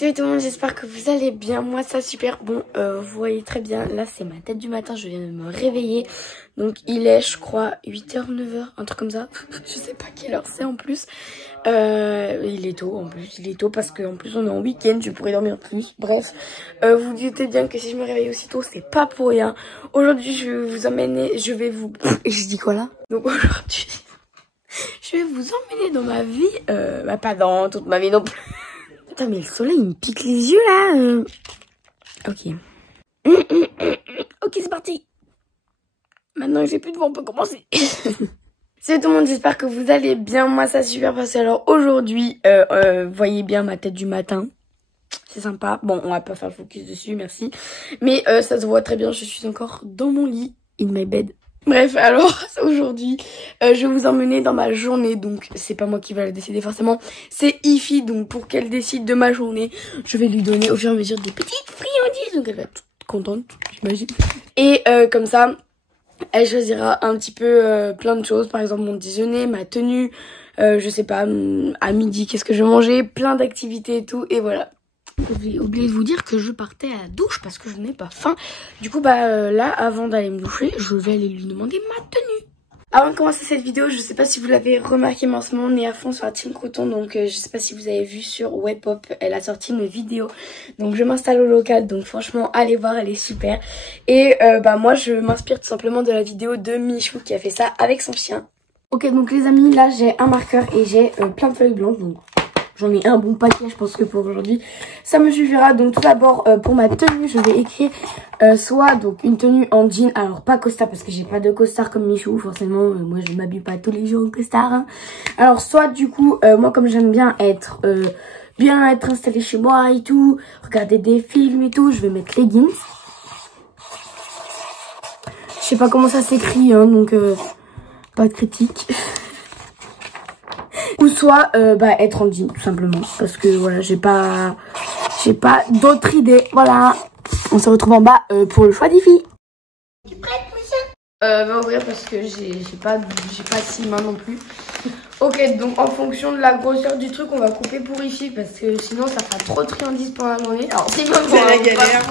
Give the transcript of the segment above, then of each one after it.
Salut tout le monde, j'espère que vous allez bien. Moi ça super. Bon, vous voyez très bien, là c'est ma tête du matin, je viens de me réveiller. Donc il est je crois 8h, 9h, un truc comme ça. Je sais pas quelle heure c'est en plus. Il est tôt en plus, il est tôt parce qu'en plus on est en week-end, je pourrais dormir plus. Bref, vous doutez bien que si je me réveille aussi tôt, c'est pas pour rien. Aujourd'hui je vais vous emmener, je dis quoi là? Donc aujourd'hui, je vais vous emmener dans ma vie, pas dans toute ma vie non plus. Putain mais le soleil il me pique les yeux là. Ok. Ok c'est parti. Maintenant que j'ai plus de voix on peut commencer. Salut tout le monde, j'espère que vous allez bien. Moi ça super passé. Alors aujourd'hui, voyez bien ma tête du matin. C'est sympa. Bon on va pas faire le focus dessus merci. Mais ça se voit très bien, je suis encore dans mon lit. In my bed. Bref, alors aujourd'hui, je vais vous emmener dans ma journée, donc c'est pas moi qui va la décider forcément, c'est Ify, donc pour qu'elle décide de ma journée, je vais lui donner au fur et à mesure des petites friandises, donc elle va être toute contente, j'imagine. Et comme ça, elle choisira un petit peu plein de choses, par exemple mon déjeuner, ma tenue, je sais pas, à midi qu'est-ce que je vais manger, plein d'activités et tout, et voilà. J'ai oublié de vous dire que je partais à la douche parce que je n'ai pas faim. Du coup, là, avant d'aller me doucher, je vais aller lui demander ma tenue. Avant de commencer cette vidéo, je sais pas si vous l'avez remarqué, mais en ce moment, on est à fond sur la Team Coton. Donc, je sais pas si vous avez vu sur Webpop, elle a sorti une vidéo. Donc, je m'installe au local. Donc, franchement, allez voir, elle est super. Et moi, je m'inspire tout simplement de la vidéo de Michou qui a fait ça avec son chien. Ok, donc les amis, là, j'ai un marqueur et j'ai plein de feuilles blanches. Donc, j'en ai un bon paquet, je pense que pour aujourd'hui, ça me suffira. Donc tout d'abord, pour ma tenue, je vais écrire soit donc une tenue en jean. Alors pas costard parce que j'ai pas de costard comme Michou, forcément. Moi, je m'habille pas tous les jours en costard. Hein. Alors soit du coup, moi comme j'aime bien être installée chez moi et tout, regarder des films et tout, je vais mettre leggings. Je sais pas comment ça s'écrit, hein, donc pas de critique. Ou soit être en jean tout simplement parce que voilà j'ai pas d'autres idées. Voilà, on se retrouve en bas pour le choix des filles. Tu es prête monsieur? Va ouvrir parce que j'ai pas 6 mains non plus. Ok, donc en fonction de la grosseur du truc on va couper pour Ify parce que sinon ça fera trop de friandises pour la journée. Alors c'est même c'est la galère.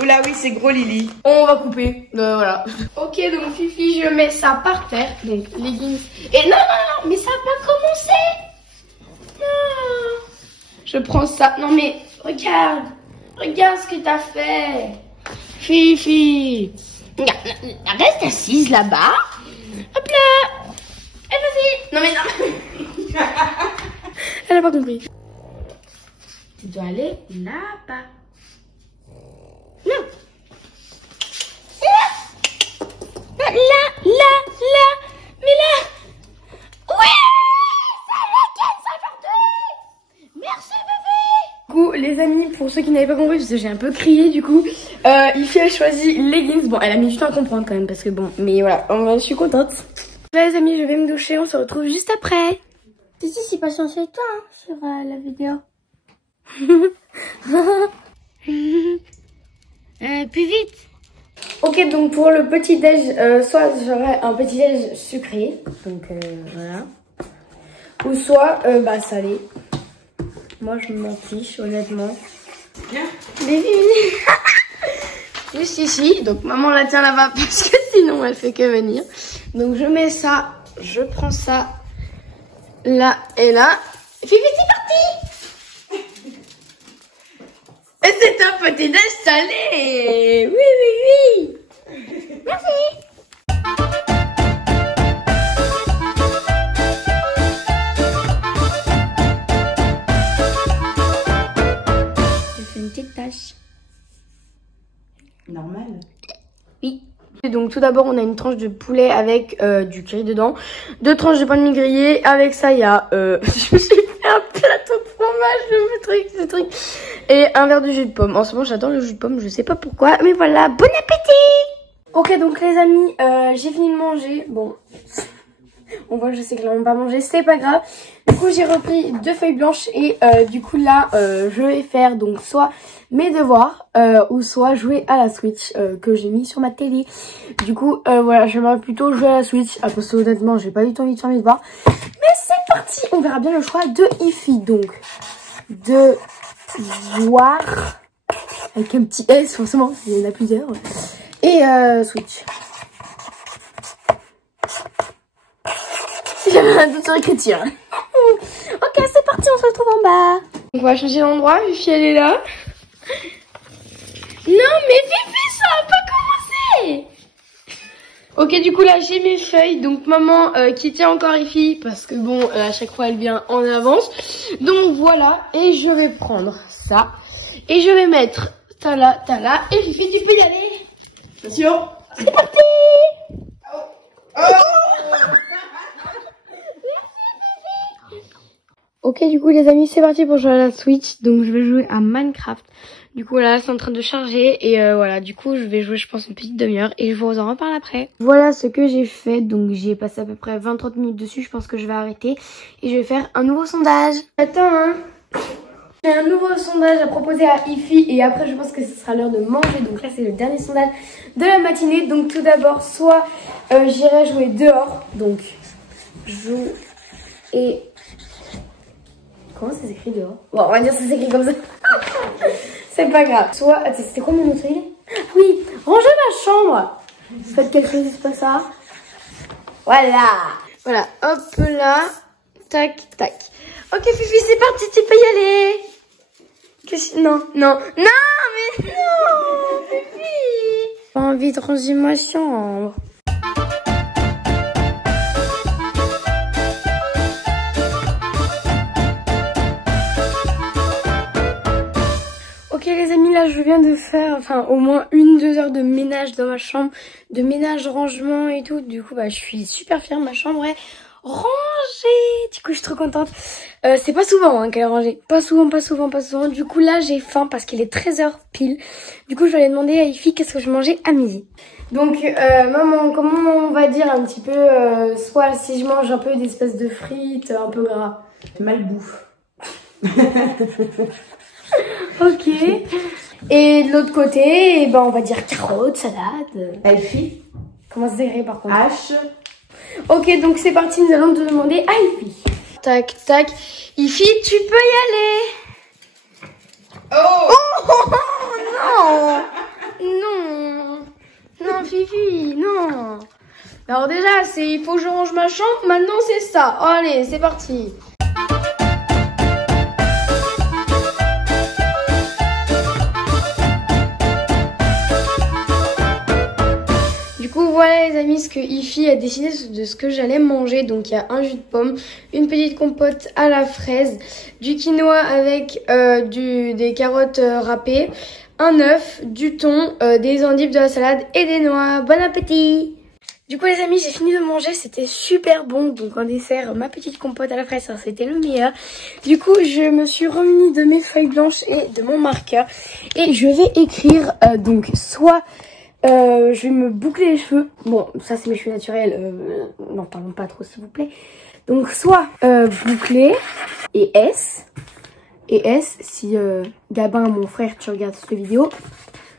Oula oui c'est gros Lily. On va couper, voilà. Ok donc Fifi je mets ça par terre, donc leggings. Et non mais ça n'a pas commencé. Non. Je prends ça, non mais regarde ce que t'as fait. Fifi. Reste assise là-bas. Hop là. Eh vas-y. Non mais non. Elle a pas compris. Tu dois aller là-bas. Non. Là. Mais là. Ouais. Ça aujourd'hui. Merci bébé. Du coup les amis, pour ceux qui n'avaient pas compris, parce que j'ai un peu crié du coup, Ify a choisi leggings. Bon elle a mis du temps à comprendre quand même parce que bon, mais voilà, je suis contente. Là les amis, je vais me doucher, on se retrouve juste après. Si, patience avec toi hein, sur la vidéo. Plus vite. Ok, donc pour le petit déj, soit j'aurai un petit déj sucré, donc voilà. Ou soit salé. Moi je m'en fiche honnêtement. Bien. Bébé. Juste ici, donc maman la tient là-bas parce que sinon elle fait que venir. Donc je mets ça, je prends ça là et là. Fifi c'est parti. Et c'est un petit déj salé. Oui. Merci. J'ai fait une petite tache. Normal. Oui. Et donc tout d'abord on a une tranche de poulet avec du curry dedans, 2 tranches de pain de mie grillé, avec ça il y a je me suis fait un plateau de fromage, ce truc et un verre de jus de pomme. En ce moment j'adore le jus de pomme, je sais pas pourquoi, mais voilà, bon appétit. Ok donc les amis, j'ai fini de manger, bon on voit je sais que là on va pas manger, c'est pas grave. Du coup j'ai repris 2 feuilles blanches et du coup là je vais faire donc soit mes devoirs ou soit jouer à la Switch que j'ai mis sur ma télé. Du coup voilà, j'aimerais plutôt jouer à la Switch parce que honnêtement j'ai pas eu envie de faire mes devoirs. Mais c'est parti, on verra bien le choix de Ify. Donc de Voir. Avec un petit S, forcément, il y en a plusieurs. Et Switch. J'avais un doute sur l'écriture. Ok, c'est parti, on se retrouve en bas. On va changer d'endroit, Fifi elle est là. Non mais Fifi, ça a pas commencé. Ok, du coup là j'ai mes feuilles, donc maman qui tient encore Fifi, parce que bon, à chaque fois elle vient en avance. Donc voilà, et je vais prendre ça, et je vais mettre ta là, et Fifi tu peux y aller. Attention, c'est parti. Ok, du coup les amis, c'est parti pour jouer à la Switch. Donc je vais jouer à Minecraft. Du coup là c'est en train de charger et voilà, du coup je vais jouer je pense une petite demi-heure et je vous en reparle après. Voilà ce que j'ai fait, donc j'ai passé à peu près 20-30 minutes dessus, je pense que je vais arrêter et je vais faire un nouveau sondage. Attends hein, j'ai un nouveau sondage à proposer à Ifi et après je pense que ce sera l'heure de manger. Donc là c'est le dernier sondage de la matinée. Donc tout d'abord soit j'irai jouer dehors, donc joue et... Comment ça s'écrit dehors? Bon, on va dire que ça s'écrit comme ça. C'est pas grave. Soit... Attends, c'était quoi mon autre idée? Oui, ranger ma chambre. Faites quelque chose, c'est pas ça. Voilà. Voilà, hop là. Tac, tac. Ok, Fifi, c'est parti, tu peux y aller. Non, non, non, mais non, Fifi. J'ai envie de ranger ma chambre. Ok les amis, là je viens de faire au moins 1-2 heures de ménage dans ma chambre, de ménage, rangement et tout. Du coup bah je suis super fière, ma chambre est rangée. Du coup je suis trop contente. C'est pas souvent hein, qu'elle est rangée, pas souvent. Du coup là j'ai faim parce qu'il est 13 h pile. Du coup je vais aller demander à Ifi qu'est-ce que je mangeais à midi. Donc maman, comment on va dire un petit peu, soit si je mange un peu d'espèces de frites, un peu gras. Malbouffe. Ok. Et de l'autre côté, on va dire carottes, salade. Elfie. Comment ça s'écrit par contre? H. Ok, donc c'est parti, nous allons demander à Ifi. Tac, tac. Ifi, tu peux y aller. Oh, Non. Non. Non, Fifi, non. Alors déjà, il faut que je range ma chambre. Maintenant, c'est ça. Oh, allez, c'est parti. Du coup voilà les amis ce que Ifi a décidé de ce que j'allais manger. Donc il y a un jus de pomme, une petite compote à la fraise, du quinoa avec des carottes râpées, un œuf, du thon, des endives, de la salade et des noix. Bon appétit! Du coup les amis j'ai fini de manger, c'était super bon. Donc en dessert ma petite compote à la fraise, c'était le meilleur. Du coup je me suis remunie de mes feuilles blanches et de mon marqueur. Et je vais écrire donc soit... je vais me boucler les cheveux. Bon, ça c'est mes cheveux naturels. N'en parlons pas trop s'il vous plaît. Donc soit boucler et S. Et S, si Gabin, mon frère, tu regardes cette vidéo,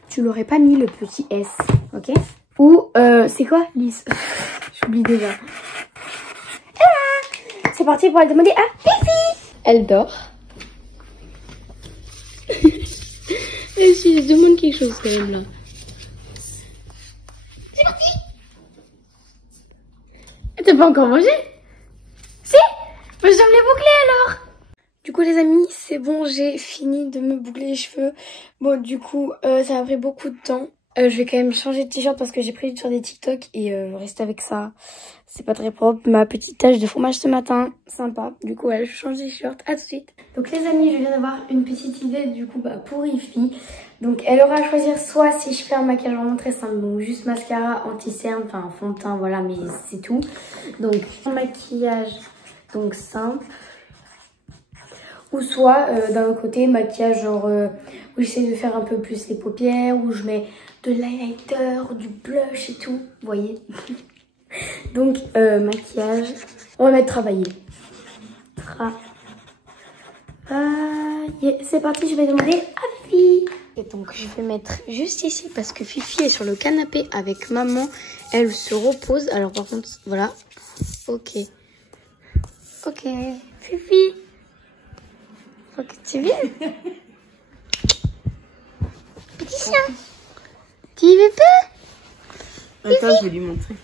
tu l'aurais pas mis le petit S. Ok? Ou c'est quoi Lise? J'oublie déjà. Ah, c'est parti pour aller demander à Fifi. Elle dort. Et si je demande quelque chose quand même là. C'est parti. T'as pas encore mangé? Si. Mais je dois me les boucler alors. Du coup les amis, c'est bon, j'ai fini de me boucler les cheveux. Bon du coup, ça a pris beaucoup de temps. Je vais quand même changer de t-shirt parce que j'ai pris sur des TikTok et rester avec ça, c'est pas très propre. Ma petite tache de fromage ce matin, sympa. Du coup ouais, je change de t-shirt, à tout de suite. Donc les amis, je viens d'avoir une petite idée du coup pour Ifi. Donc elle aura à choisir soit si je fais un maquillage vraiment très simple, donc juste mascara, anti-cerne, enfin fond de teint, voilà, mais c'est tout. Donc un maquillage donc simple. Ou soit d'un autre côté maquillage genre où j'essaie de faire un peu plus les paupières, où je mets de l'highlighter, du blush et tout, vous voyez. Donc maquillage, on va mettre travailler. C'est parti, je vais demander à Fifi. Et donc je vais mettre juste ici parce que Fifi est sur le canapé avec maman, elle se repose. Alors par contre, voilà, ok. Ok, Fifi. Faut que tu viennes. chien. Tu y veux pas? Attends, je vais lui montrer.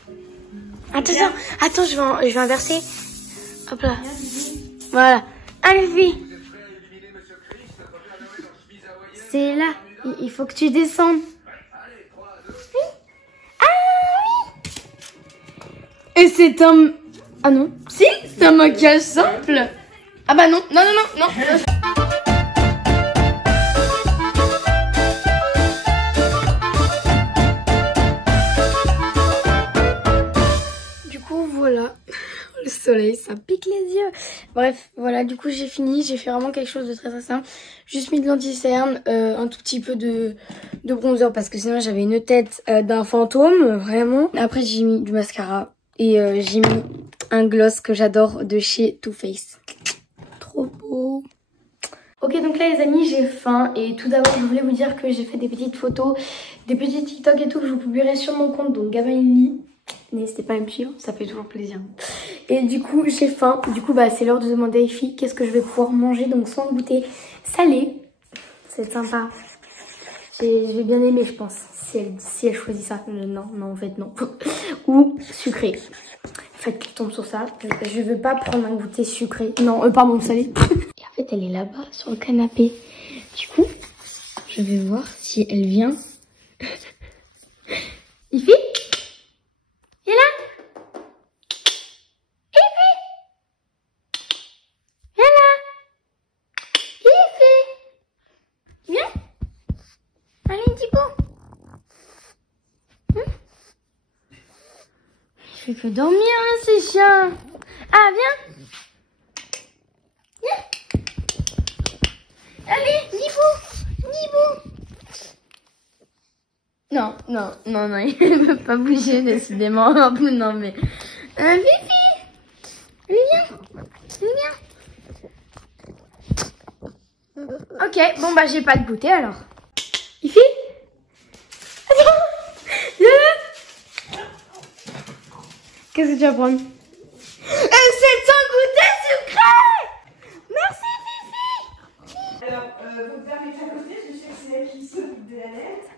Attention, attends, je vais inverser. Hop là. Voilà. Allez, Fifi. C'est là. Il faut que tu descendes. Oui. Ah oui. Et c'est un... Ah non. Si, c'est un maquillage simple. Ah bah non, non, non, non, non. Du coup, voilà. Le soleil, ça pique les yeux. Bref, voilà, du coup j'ai fini. J'ai fait vraiment quelque chose de très très simple. Juste mis de l'anti-cerne, un tout petit peu de bronzer parce que sinon j'avais une tête d'un fantôme, vraiment. Après j'ai mis du mascara et j'ai mis un gloss que j'adore de chez Too Faced. Trop beau. Ok, donc là les amis, j'ai faim et tout d'abord je voulais vous dire que j'ai fait des petites photos, des petits TikTok et tout que je vous publierai sur mon compte, donc Gabaili. N'hésitez pas à me suivre, ça fait toujours plaisir. Et du coup, j'ai faim. Du coup, bah, c'est l'heure de demander à Effie qu'est-ce que je vais pouvoir manger. Donc, soit un goûter salé. C'est sympa. Je vais bien aimer, je pense. Si elle choisit ça. Non, en fait, non. Ou sucré. Faites qu'il tombe sur ça. Je veux pas prendre un goûter sucré. Non, pardon, salé. Et en fait, elle est là-bas, sur le canapé. Du coup, je vais voir si elle vient. Effie ? Il est là? Effie? Il est là? Effie? Viens? Allez, un petit peu. Il fait que dormir, hein, ces chiens. Ah, viens. Viens. Allez, Nibou. Non, il ne veut pas bouger, décidément. Non, mais... Fifi, viens. Ok, bon, bah, j'ai pas de goûter, alors. Fifi? Qu'est-ce que tu vas prendre? C'est un goûter sucré! Merci, Fifi! Alors, vous permettez à côté, je sais que c'est elle qui s'occupe de la lettre.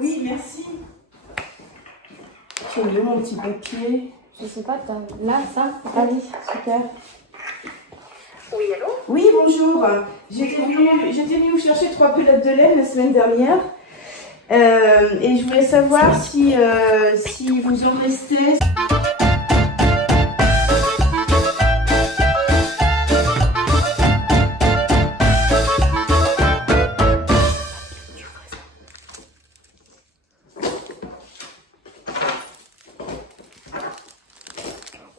Oui, merci. Tu veux mon petit papier? Je sais pas, là, ça? Allez, Super. Oui, allô? Oui, bonjour. J'étais venue vous chercher 3 pelotes de laine la semaine dernière. Et je voulais savoir si vous en restez.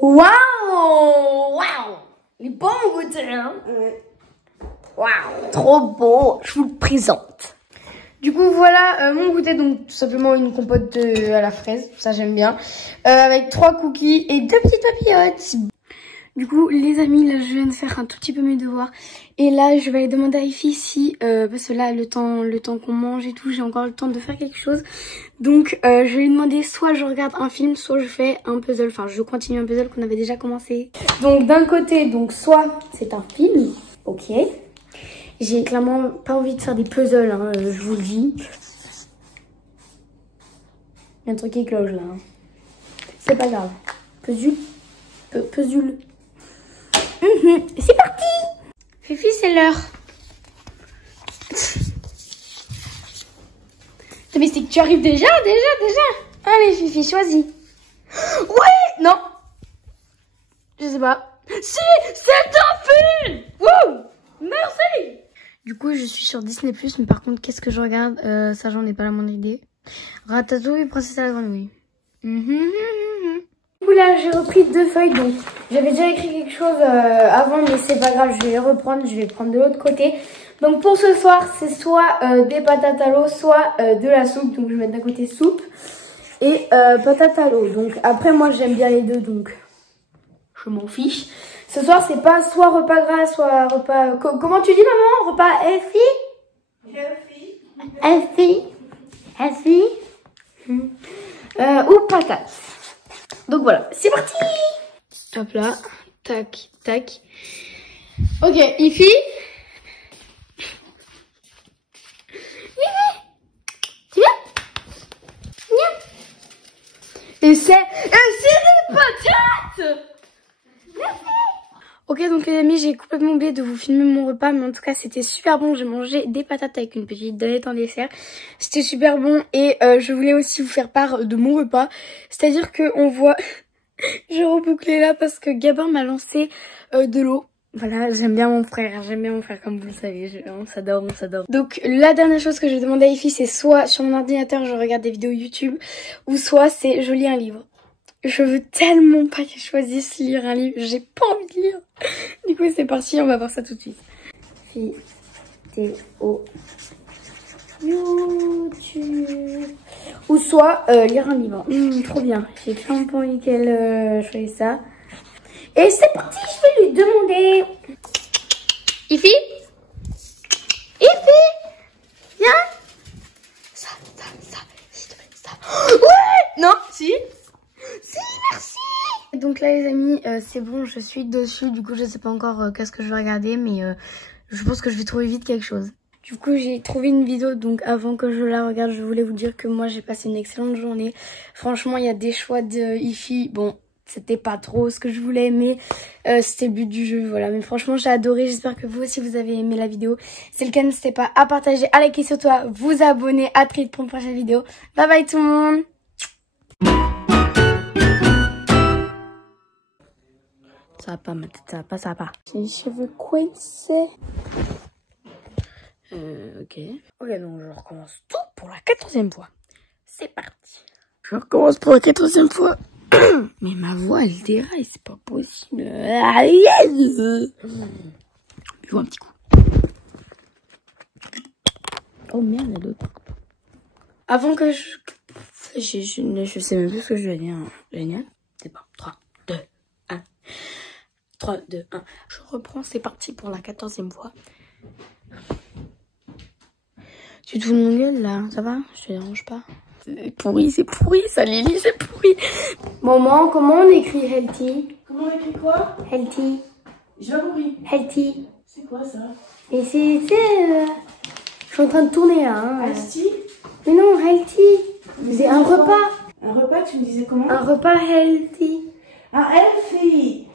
Waouh! Les bons goûters, hein? Waouh! Trop beau! Je vous le présente. Du coup, voilà mon goûter. Donc, tout simplement une compote à la fraise. Ça, j'aime bien. Avec 3 cookies et 2 petites papillotes. Du coup, les amis, là, je viens de faire un tout petit peu mes devoirs. Et là, je vais aller demander à Effie si... parce que là, le temps qu'on mange et tout, j'ai encore le temps de faire quelque chose. Donc, je vais lui demander soit je regarde un film, soit je fais un puzzle. Enfin, je continue un puzzle qu'on avait déjà commencé. Donc, d'un côté, donc soit c'est un film. Ok. J'ai clairement pas envie de faire des puzzles, hein, je vous le dis. Il y a un truc qui cloche, là. Hein. C'est pas grave. Puzzle. Puzzle. C'est parti! Fifi, c'est l'heure. Mais c'est que tu arrives déjà. Allez, Fifi, choisis. Ouais! Non. Je sais pas. Si! C'est un film! Wouh! Merci! Du coup, je suis sur Disney+, mais par contre, qu'est-ce que je regarde? Ça, j'en ai pas la moindre idée. Ratatouille, Princesse à la Grenouille. Du coup, là, j'ai repris 2 feuilles, donc j'avais déjà écrit quelque chose avant, mais c'est pas grave, je vais les reprendre, je vais prendre de l'autre côté. Donc pour ce soir, c'est soit des patates à l'eau, soit de la soupe, donc je vais mettre d'un côté soupe et patates à l'eau. Donc après, moi, j'aime bien les deux, donc je m'en fiche. Ce soir, c'est pas soit repas gras, soit repas... Comment tu dis, maman? Repas healthy? Ou patates. Donc voilà, c'est parti! Hop là, tac, tac. Ok, Effie. Et c'est des patates. Ok, donc les amis, j'ai complètement oublié de vous filmer mon repas, mais en tout cas c'était super bon. J'ai mangé des patates avec une petite donnette en dessert. C'était super bon et je voulais aussi vous faire part de mon repas. C'est-à-dire que on voit, j'ai rebouclé là parce que Gabin m'a lancé de l'eau. Voilà, j'aime bien mon frère comme vous le savez, on s'adore, on s'adore. Donc la dernière chose que je vais demander à Ifi, c'est soit sur mon ordinateur je regarde des vidéos YouTube, ou soit c'est je lis un livre. Je veux tellement pas qu'elle choisisse lire un livre, j'ai pas envie de lire. Du coup c'est parti, on va voir ça tout de suite. Vidéo YouTube. Ou soit lire un livre. Trop bien, j'ai clairement pas envie qu'elle choisisse ça. Et c'est parti, je vais lui demander. Ifi, viens. Ça, s'il te plaît, ça. Ouais. Non, si, merci. Donc là les amis, c'est bon, je suis dessus. Du coup je sais pas encore qu'est-ce que je vais regarder, mais je pense que je vais trouver vite quelque chose. Du coup j'ai trouvé une vidéo, donc avant que je la regarde, je voulais vous dire que moi j'ai passé une excellente journée. Franchement il y a des choix de Ifi, bon c'était pas trop ce que je voulais, mais c'était le but du jeu, voilà. Mais franchement j'ai adoré, j'espère que vous aussi vous avez aimé la vidéo. Si c'est le cas, n'hésitez pas à partager, à liker surtout, à vous abonner. À très vite pour une prochaine vidéo. Bye bye tout le monde. Ça va pas ma tête, ça va pas. J'ai les cheveux coincés. Ok. Ok, donc je recommence tout pour la 14e fois. C'est parti. Je recommence pour la 14e fois. Mais ma voix elle déraille, c'est pas possible. Buvons un petit coup. Oh merde, il y a d'autres. Avant que je sais même plus ce que je vais dire. Génial. C'est pas. 3, 2, 1. 3, 2, 1. Je reprends, c'est parti pour la 14e fois. Tu te fous de mon gueule là, ça va? Je te dérange pas? C'est pourri, ça Lily, c'est pourri. Maman, comment on écrit healthy? Comment on écrit quoi? Healthy. J'ai pas compris. Healthy. C'est quoi ça? Et c'est je suis en train de tourner là. Hein. Asti? Mais non, healthy. C'est un repas. Un repas, tu me disais comment? Un repas healthy. Un healthy.